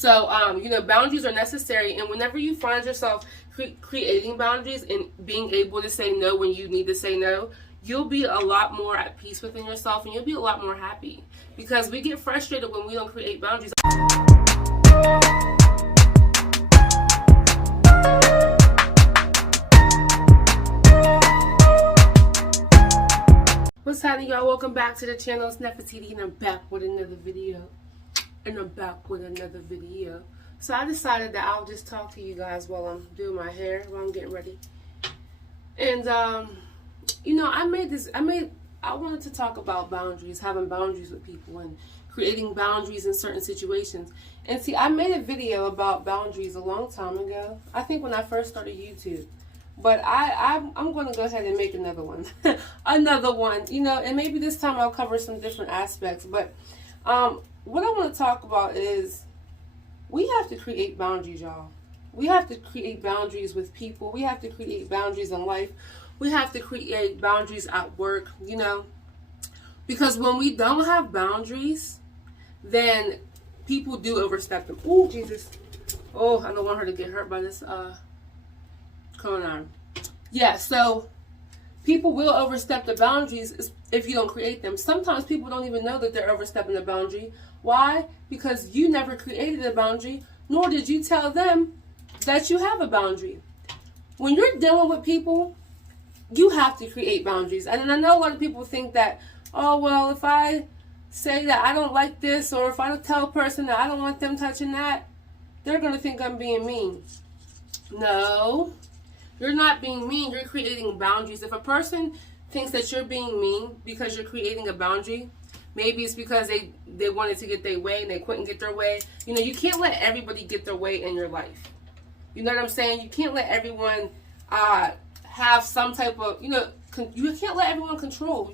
So, boundaries are necessary, and whenever you find yourself creating boundaries and being able to say no when you need to say no, you'll be a lot more at peace within yourself, and you'll be a lot more happy, because we get frustrated when we don't create boundaries. What's happening, y'all? Welcome back to the channel. It's Nefertiti, and I'm back with another video. So I decided that I'll just talk to you guys while I'm doing my hair, while I'm getting ready. And I wanted to talk about boundaries, having boundaries with people, and creating boundaries in certain situations. And see, I made a video about boundaries a long time ago. I think when I first started YouTube. But I'm going to go ahead and make another one. And maybe this time I'll cover some different aspects. But what I want to talk about is we have to create boundaries, y'all. We have to create boundaries with people. We have to create boundaries in life. We have to create boundaries at work, because when we don't have boundaries, then people do overstep them. Oh, Jesus. Oh, I don't want her to get hurt by this coronavirus. Yeah, so people will overstep the boundaries if you don't create them. Sometimes people don't even know that they're overstepping the boundary. Why? Because you never created a boundary, nor did you tell them that you have a boundary. When you're dealing with people, you have to create boundaries. And I know a lot of people think that, oh, well, if I say that I don't like this, or if I don't tell a person that I don't want them touching that, they're going to think I'm being mean. No, you're not being mean. You're creating boundaries. If a person thinks that you're being mean because you're creating a boundary, maybe it's because they wanted to get their way and they couldn't get their way. You can't let everybody get their way in your life. You know what I'm saying? You can't let everyone have some type of, you can't let everyone control.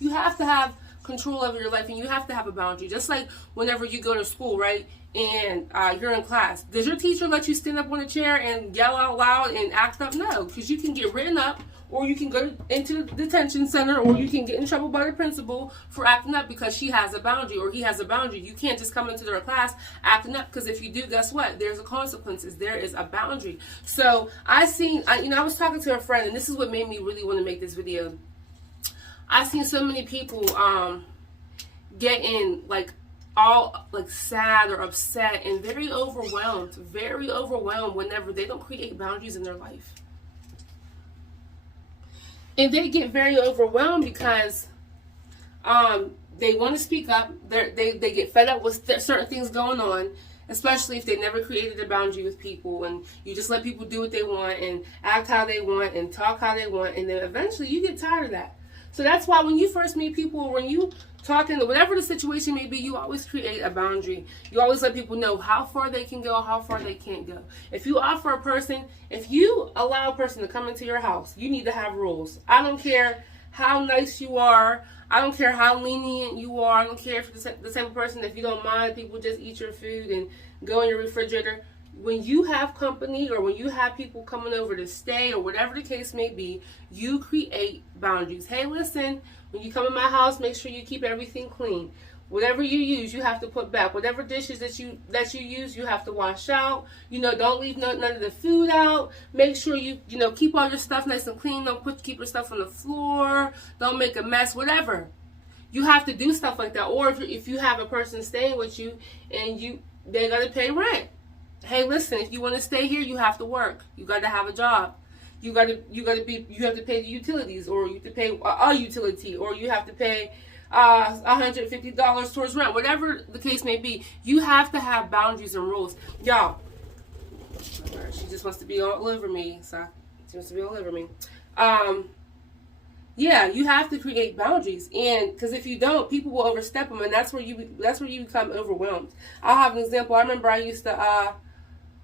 You have to have control over your life, and you have to have a boundary. Just like whenever you go to school, right? And you're in class. Does your teacher let you stand up on a chair and yell out loud and act up? No, because you can get written up, or you can go into the detention center, or you can get in trouble by the principal for acting up because she has a boundary or he has a boundary. You can't just come into their class acting up, because if you do, guess what? There's a consequences. There is a boundary. So I was talking to a friend, and this is what made me really want to make this video. I've seen so many people getting all sad or upset and very overwhelmed whenever they don't create boundaries in their life. And they get very overwhelmed because they want to speak up. They get fed up with certain things going on, especially if they never created a boundary with people, and you just let people do what they want and act how they want and talk how they want, and then eventually you get tired of that. So that's why when you first meet people, when you talking, whatever the situation may be, you always create a boundary. You always let people know how far they can go, how far they can't go. If you allow a person to come into your house, you need to have rules. I don't care how nice you are. I don't care how lenient you are. I don't care if you're the type of person, if you don't mind people just eat your food and go in your refrigerator. When you have company, or when you have people coming over to stay, or whatever the case may be, you create boundaries. Hey, listen, when you come in my house, make sure you keep everything clean. Whatever you use, you have to put back. Whatever dishes that you use, you have to wash out. Don't leave none of the food out. Make sure you keep all your stuff nice and clean. Don't keep your stuff on the floor. Don't make a mess. Whatever. You have to do stuff like that. Or if you have a person staying with you and they gotta pay rent. Hey, listen, if you want to stay here, you have to work. You got to have a job. You have to pay the utilities, or you have to pay a utility, or you have to pay $150 towards rent. Whatever the case may be, you have to have boundaries and rules. Y'all, she just wants to be all over me. Yeah, you have to create boundaries, and because if you don't, people will overstep them, and that's where you become overwhelmed. I'll have an example. I remember I used to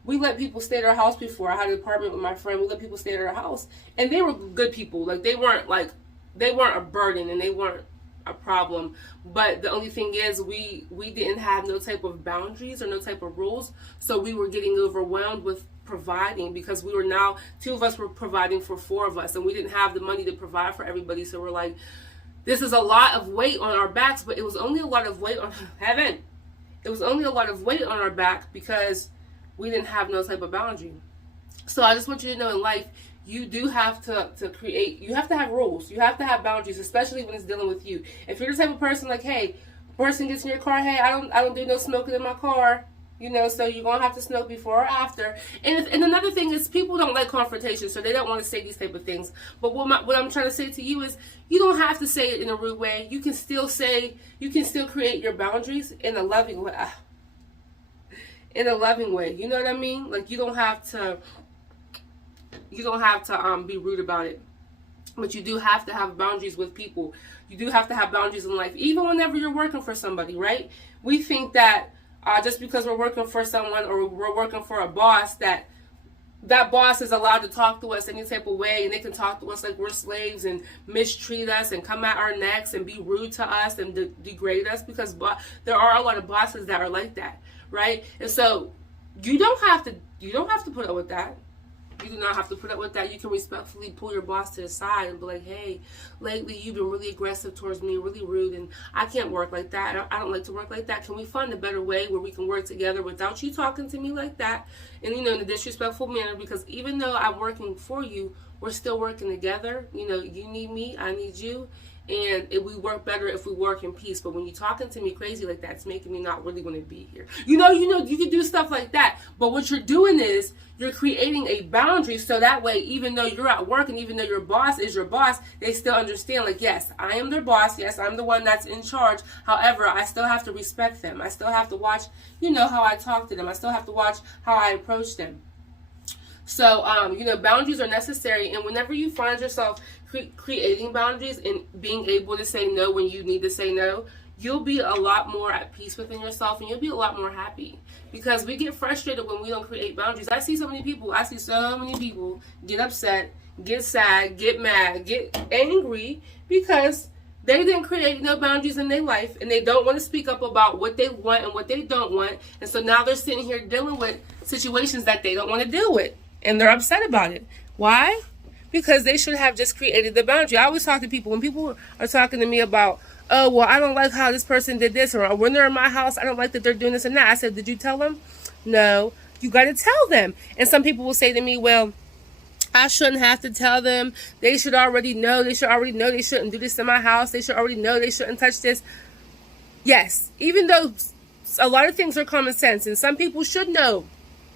we let people stay at our house before. I had an apartment with my friend. We let people stay at our house, and they were good people. They weren't a burden, and they weren't a problem. But the only thing is, we didn't have no type of boundaries or no type of rules, so we were getting overwhelmed with providing, because two of us were providing for four of us, and we didn't have the money to provide for everybody. So we're like, this is a lot of weight on our backs, but it was only a lot of weight on heaven. It was only a lot of weight on our back because we didn't have no type of boundary. So I just want you to know in life, you do have to create, you have to have rules. You have to have boundaries, especially when it's dealing with you. If you're the type of person like, hey, person gets in your car, hey, I don't do no smoking in my car. You know, so you're going to have to smoke before or after. And another thing is people don't like confrontation, so they don't want to say these type of things. But what I'm trying to say to you is you don't have to say it in a rude way. You can still create your boundaries in a loving way. In a loving way. You know what I mean? Like you don't have to be rude about it. But you do have to have boundaries with people. You do have to have boundaries in life. Even whenever you're working for somebody, right? We think that just because we're working for someone or we're working for a boss, that boss is allowed to talk to us any type of way, and they can talk to us like we're slaves and mistreat us and come at our necks and be rude to us and degrade us, because there are a lot of bosses that are like that, right? And so you don't have to put up with that. You do not have to put up with that. You can respectfully pull your boss to the side and be like, hey, lately you've been really aggressive towards me, really rude, and I can't work like that. I don't like to work like that. Can we find a better way where we can work together without you talking to me like that? And, in a disrespectful manner, because even though I'm working for you, we're still working together. You need me, I need you. And we work better if we work in peace. But when you're talking to me crazy like that, it's making me not really want to be here. You can do stuff like that. But what you're doing is you're creating a boundary, so that way, even though you're at work and even though your boss is your boss, they still understand, like, yes, I am their boss. Yes, I'm the one that's in charge. However, I still have to respect them. I still have to watch, how I talk to them. I still have to watch how I approach them. So, boundaries are necessary. And whenever you find yourself creating boundaries and being able to say no when you need to say no, you'll be a lot more at peace within yourself, and you'll be a lot more happy. Because we get frustrated when we don't create boundaries. I see so many people get upset, get sad, get mad, get angry because they didn't create no boundaries in their life, and they don't want to speak up about what they want and what they don't want. And so now they're sitting here dealing with situations that they don't want to deal with, and they're upset about it. Why? Because they should have just created the boundary. I always talk to people, when people are talking to me about, oh, well, I don't like how this person did this, or when they're in my house, I don't like that they're doing this and that. I said, did you tell them? No, you got to tell them. And some people will say to me, well, I shouldn't have to tell them. They should already know. They shouldn't do this in my house. They should already know they shouldn't touch this. Yes, even though a lot of things are common sense, and some people should know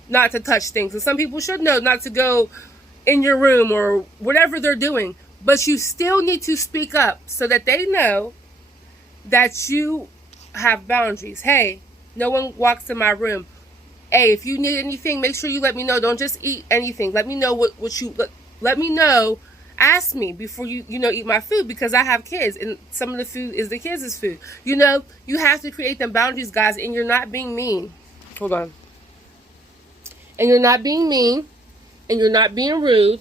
not to touch things, and some people should know not to go in your room or whatever they're doing, but you still need to speak up so that they know that you have boundaries. Hey, no one walks in my room. Hey, if you need anything, make sure you let me know. Don't just eat anything. Let me know let me know. Ask me before you eat my food, because I have kids and some of the food is the kids' food. You have to create them boundaries, guys, and you're not being mean. Hold on. And you're not being mean, and you're not being rude.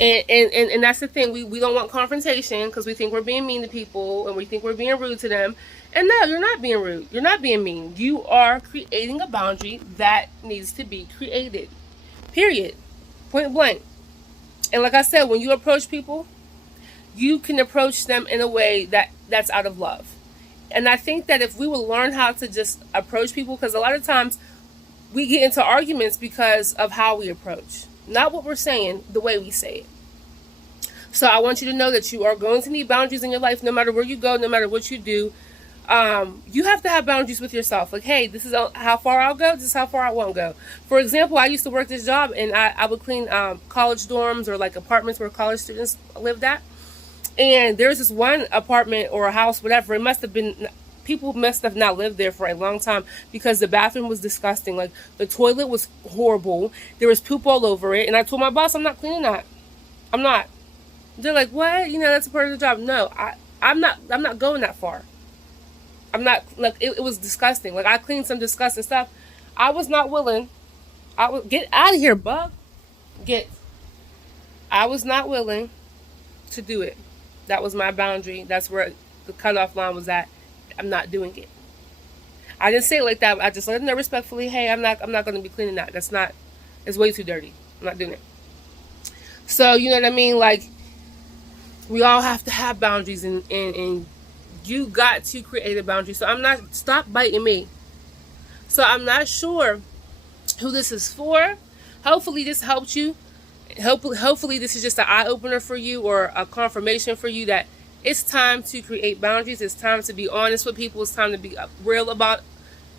And that's the thing. We don't want confrontation because we think we're being mean to people and we think we're being rude to them. And no, you're not being rude. You're not being mean. You are creating a boundary that needs to be created. Period. Point blank. And like I said, when you approach people, you can approach them in a way that's out of love. And I think that if we would learn how to just approach people, because a lot of times we get into arguments because of how we approach. Not what we're saying, the way we say it. So I want you to know that you are going to need boundaries in your life, no matter where you go, no matter what you do. You have to have boundaries with yourself. Like, hey, this is how far I'll go. This is how far I won't go. For example, I used to work this job, and I would clean college dorms or like apartments where college students lived at. And there's this one apartment or a house, whatever. It must have been, people must have not lived there for a long time because the bathroom was disgusting. Like, the toilet was horrible. There was poop all over it. And I told my boss, I'm not cleaning that. I'm not. They're like, what? That's a part of the job. No, I'm not going that far. I'm not, like, it was disgusting. Like, I cleaned some disgusting stuff. I was not willing. Get out of here, bug. I was not willing to do it. That was my boundary. That's where the cutoff line was at. I'm not doing it. I didn't say it like that. I just let them know respectfully, hey, I'm not going to be cleaning that. It's way too dirty. I'm not doing it. So, you know what I mean? Like, we all have to have boundaries, and you got to create a boundary. So stop biting me. So I'm not sure who this is for. Hopefully this helped you. Hopefully this is just an eye-opener for you, or a confirmation for you that it's time to create boundaries. It's time to be honest with people. It's time to be real about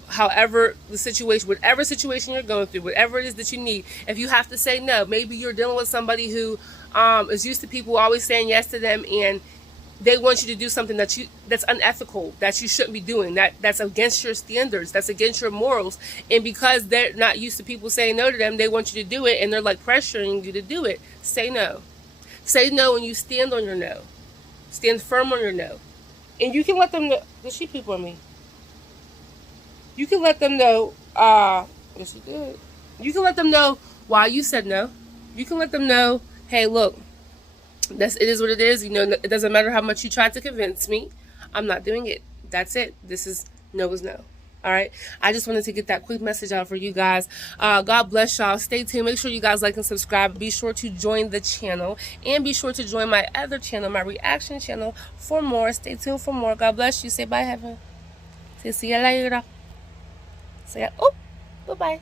however the situation, whatever situation you're going through, whatever it is that you need. If you have to say no, maybe you're dealing with somebody who is used to people always saying yes to them, and they want you to do something that's unethical, that you shouldn't be doing, that's against your standards, that's against your morals. And because they're not used to people saying no to them, they want you to do it, and they're like pressuring you to do it. Say no. Say no, and you stand on your no. Stand firm on your no. And you can let them know. Did she poop on me? You can let them know, yes you did. You can let them know why you said no. You can let them know, hey, look, it is what it is. You know, it doesn't matter how much you try to convince me. I'm not doing it. That's it. This is no is no. All right. I just wanted to get that quick message out for you guys. God bless y'all. Stay tuned. Make sure you guys like and subscribe. Be sure to join the channel, and be sure to join my other channel, my reaction channel, for more. Stay tuned for more. God bless you. Say bye, heaven. Say see you later. Say oh, bye bye.